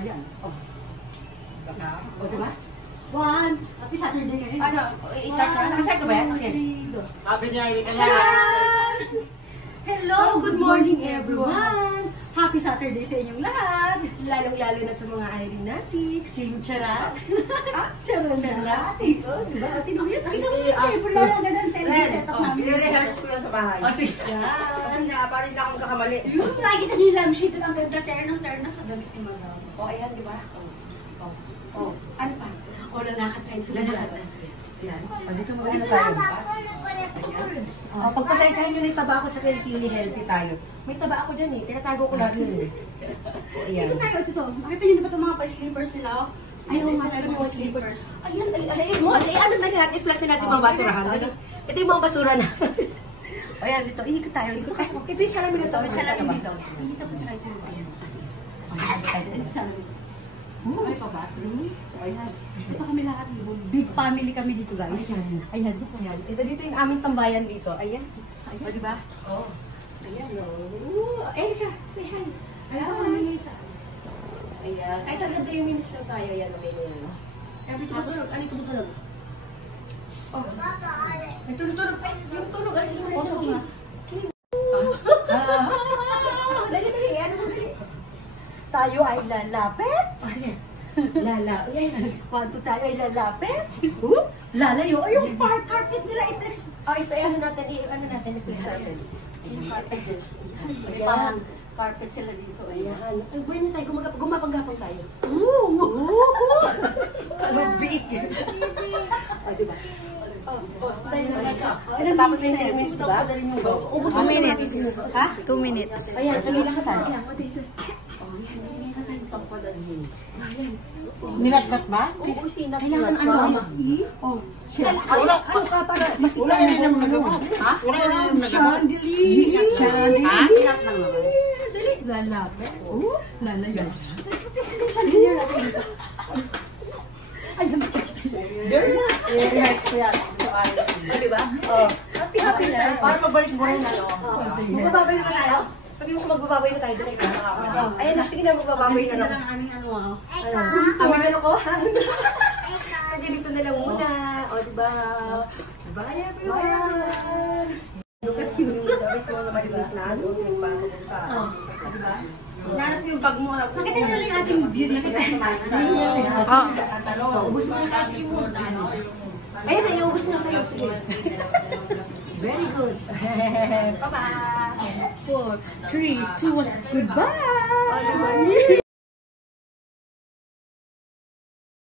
Ayan. Oh. O, diba? One. Happy Saturday ngayon. Ano? I-start na? Naka-start ka ba yan? Okay. Happy New Year ka na. Hello, good morning everyone. Happy Saturday sa inyong lahat. Lalong-lalo na sa mga Irenatics. Sing charat. Charanatics. O, diba? Tinong yun. Tinong yun. Wala lang ganun. Setup namin. I-rehearse ko lang sa bahay. O, sige. Kasi parang hindi ako makakamali. Yung nakikita niyo yung lamb sheet. Ang ganda. Ternong-terno sa gamit ni Madam. O, ayan, di ba? O, ano pa? O, lalakad tayo sa lalakad. Ayan. Dito muna na tayo. Pagpasaysahin nyo na yung taba ako sa Kili Healthy tayo. May taba ako dyan eh. Tinatago ko lagi yun eh. Ayan. Ito tayo, ito. Makita niyo ba itong mga pa-sleepers nila? Ay, oo, talaga mga sleepers. Ayan, ano na natin? I-flash na natin mga basurahan. Ito yung mga basura na. Ayan, dito. Inikot tayo. Ito yung salamin na to. May salamin dito. Dito po tayo. Ayan. Ayan, salamin. Ay, pa-bathroom. Ayan. Ito kami lahat. Big family kami dito, guys. Ayan, dito. Dito yung aming tambayan dito. Ayan. O, diba? Oo. Ayan, o. Erika, say hi. Ayan, kami sa... Ayan. Kahit ang 3 minutes lang tayo. Ayan, okay na yan. Every tumutunog. Ano yung tumutunog? Oh. May tunog-tunog. Yung tunog. Alis naman yung tunog. Dali. Ano mo dali? Tayo ay lalapit. Ayan. Lala. Ayan. Wanto tayo ay lalapit. Lalayo. Ay, yung carpet nila i-flex. Ano natin? I-flex natin. Yung carpet. Ayan. Parang carpet sila dito. Ayan. Ay, buhay na tayo. Gumapang-gapang tayo. Anong biik eh. O, diba? Tapos may 10 minutes, diba? Ubus 2 minutes. Ha? 2 minutes. Ayan, sagay lang ka tayo. Ayan, o dito. Nilatbat ba? Oo, sinat. Kailangan ano? Wala. Ano ka para mas Wala na rin naman nagawa. Ha? Wala na rin naman nagawa. Chandelier! Ha? Sinat lang naman. Dali. Lalapit. Lalayo. Chandelier natin dito. Ayan, I-rehearse ko yan. Diba? Happy na. Para mabalik mo rin ano. Magbababay na tayo? Sabi mo kung magbababay na tayo direct. Ayan na, sige na magbababay na lang. ang aming ano. Aming ano ko? Ganito na lang muna. O, diba? Bye everyone! Look at you. Sabi ko na malinis na. Nagbago ko sa... Diba? Nanap yung bag mo. Nakita nyo lang yung ating beauty ko sa Ubus mo yung ating mo. Ayun na, iubos na sa'yo. Sige. Very good. Bye-bye. 4, 3, 2, 1. Goodbye!